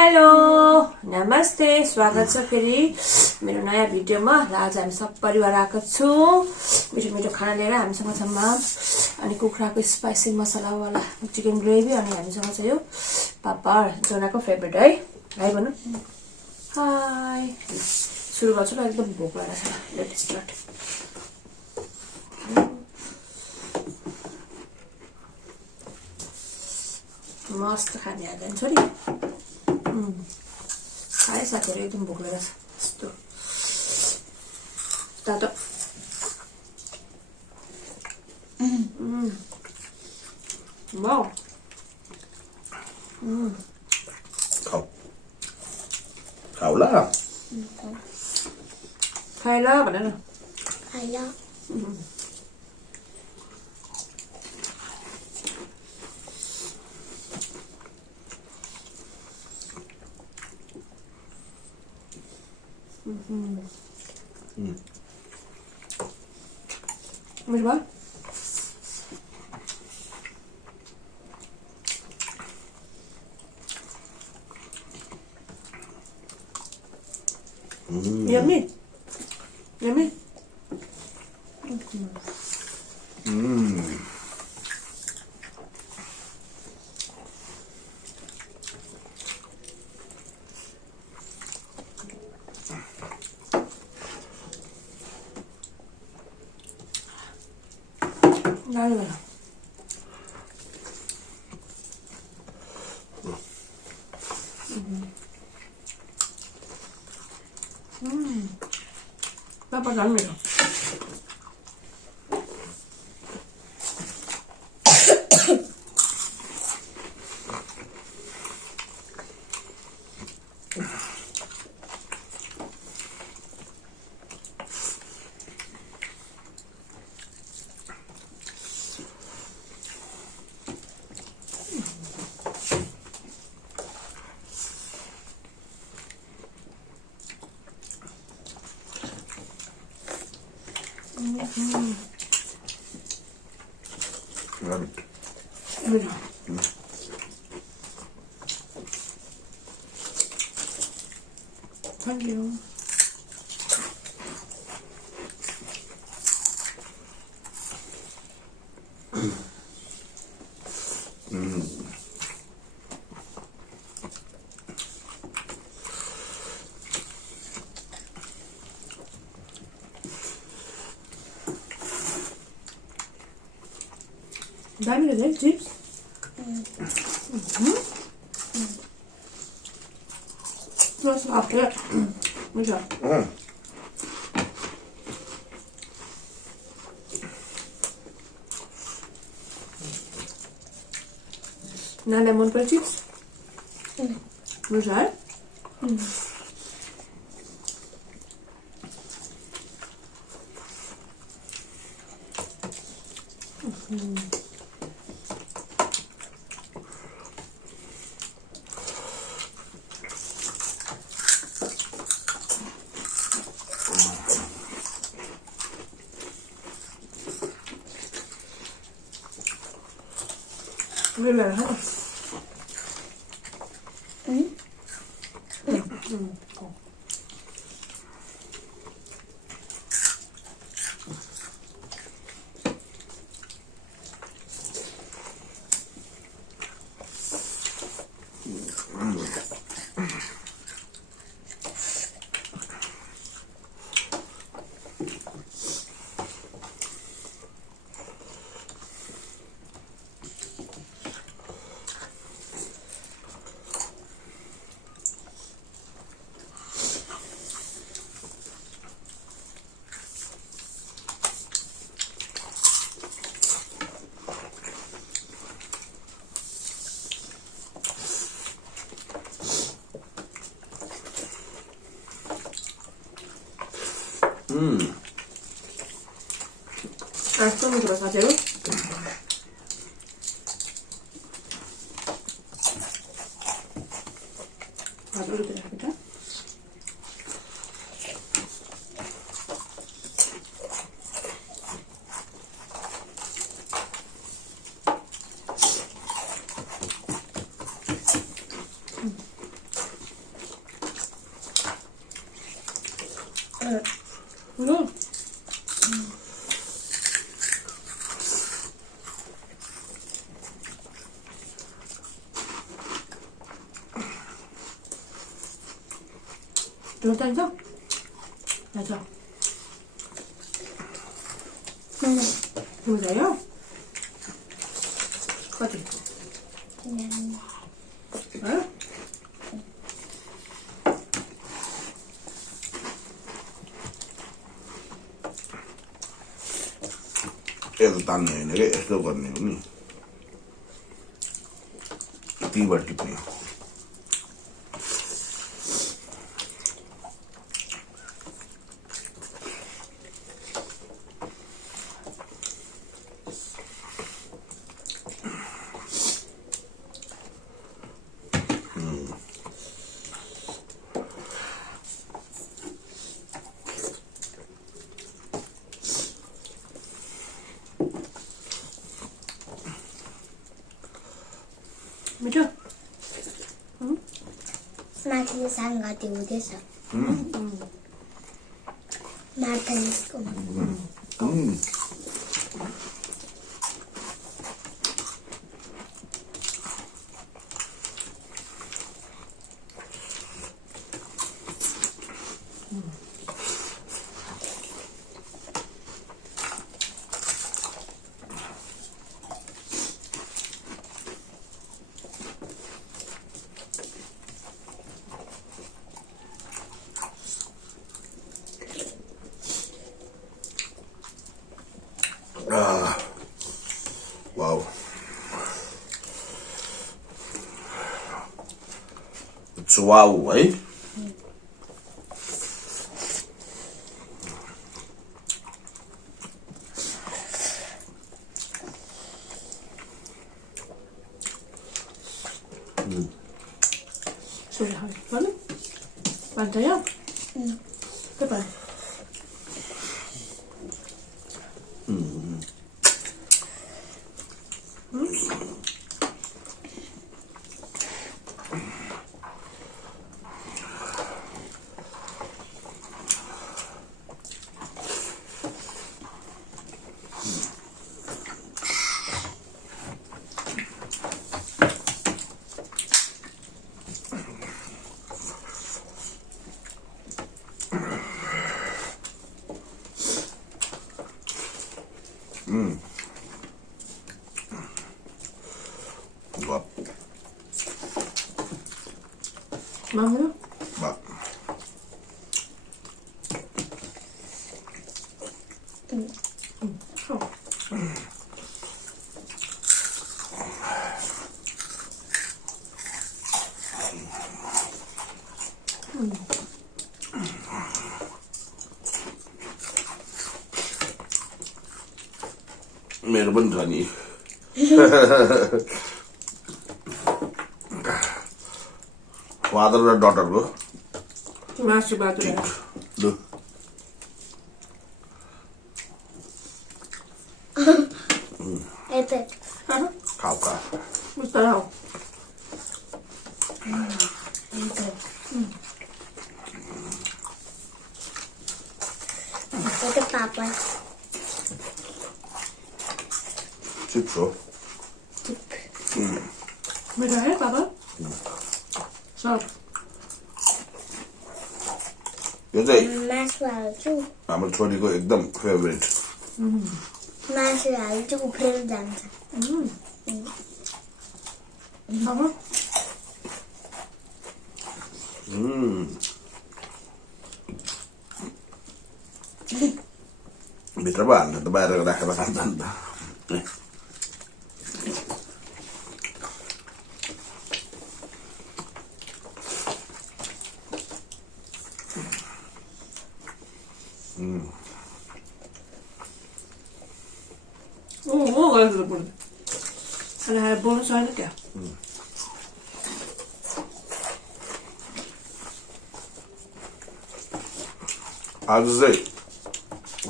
Hello नमस्ते स्वागत छ फेरि मेरो नयाँ भिडियोमा र आज हामी सब परिवार आएको छु मिठो मिठो खाना लिएर हामीसँग छ मास अनि कुखुराको स्पाइसी मसलावाला चिकन ग्रेभी अनि हामीसँग छ यो पापड जोनाको फेभरेट है भाइ भन्नु हाय सुरु गर्छु ल एकदम भोक लागेको छ लेट्स स्टार्ट मस्त खाने आँगन छ नि खाए साथीहरू एकदम भोक लागेको छ यस्तो तातो वाउ खाउला खाइला भनेर खाइला मिठो भयो Yummy. Yummy. Ngon rồi. Papa gắn miệng. Thank you. Dami na din, chips? Plus after. Misa. Na lemon per chips? Misa? Đây là hết rồi. Esto es muy sathीहरु हजुर उतै राख्नु त No. Đưa tay cho. Đây cho. Mùi giấy không? Có gì? Hả? यस्तो तान्ने होइन क्या यस्तो गर्ने हो नि त्यहीबाट टिप्ने मिठो माथिले साङ्गती हुँदैछ मार्था मिसको वाउ वाउ है 소리 하지 말래? 맞아요? 해봐. 와 마무리? 막 मेरो पनि छ नि फादर र डटरको मासु बाटो लु यता खाऊ खा मुस्ता हो यता पापा चिप्स हो मिठो है पापा सब यो चाहिँ मासु हाल्छु हाम्रो छोरीको एकदम फेभरेट मासु हाल्छु उफ्रेर जान्छ पापा भित्र पो हाल्नु त बाहिर राखेर खान्छ नि त गएर बोल्नु अनि बोल्नु छैन क्या आज चाहिँ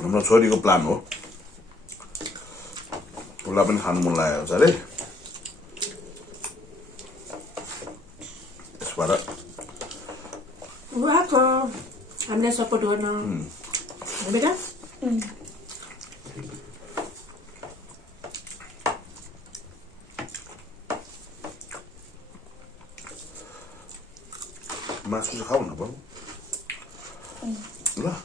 हाम्रो छोरीको प्लान हो उसलाई पनि खानु मन लागेको छ अरे त्यसबाट हामीलाई सपोर्ट गर्न बेटा मासु चाहिँ खाऊ न बाबु ल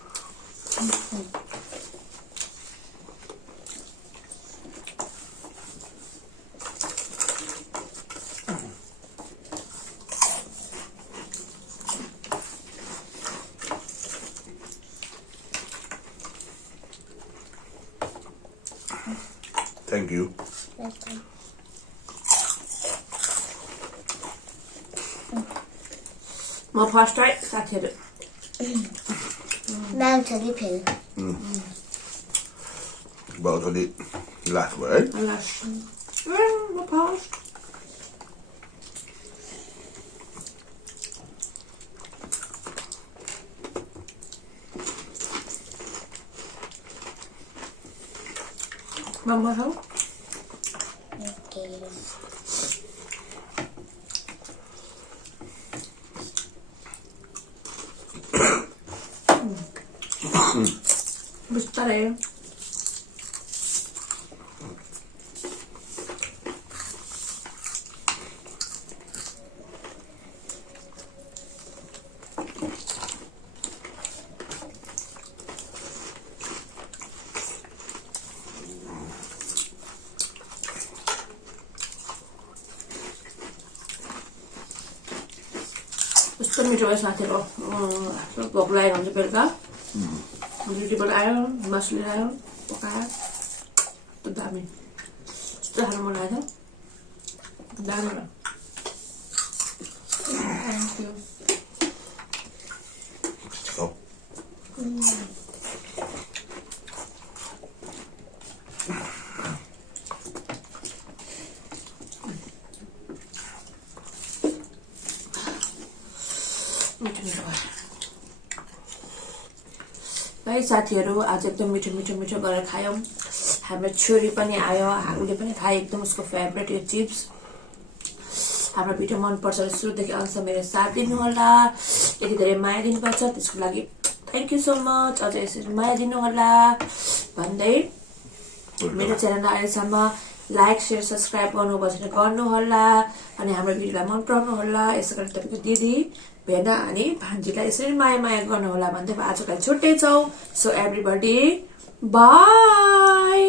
Thank you. म फर्स्ट है साथीहरू नाम छ कि फेरि बाउले लास्ट भयो है म फर्स्ट मम्मा हौ बिस्तारै कस्तो मिठो भयो साथीहरू भोक लागेर हुन्छ बेलुका ड्युटीबाट आयो मासु लिएर आयो पकायो कस्तो दामी यस्तो खानु मन लाग्यो दामी भयो थ्याङ्क यू खाऊ मिठो मिठो भयो है साथीहरू आज एकदम मिठो मिठो मिठो गरेर खायौँ हाम्रो छोरी पनि आयो उसले पनि खायो एकदम उसको फेभरेट यो चिप्स हाम्रो भिडियो मनपर्छ भने सुरुदेखि अंश मेरो साथ दिनुहोला यति धेरै माया दिनुपर्छ त्यसको लागि थ्याङ्क यू सो मच अझ यसरी माया दिनुहोला भन्दै मेरो च्यानललाई अहिलेसम्म लाइक सेयर सब्सक्राइब गर्नुभयो भने गर्नुहोला अनि हाम्रो भिडियोलाई मन पराउनुहोला यसै गरी तपाईँको दिदी भेना अनि भान्जीलाई यसरी माया माया गर्नुहोला भन्दै आजको लागि छुट्टै छौँ सो एभ्रीबडी बाई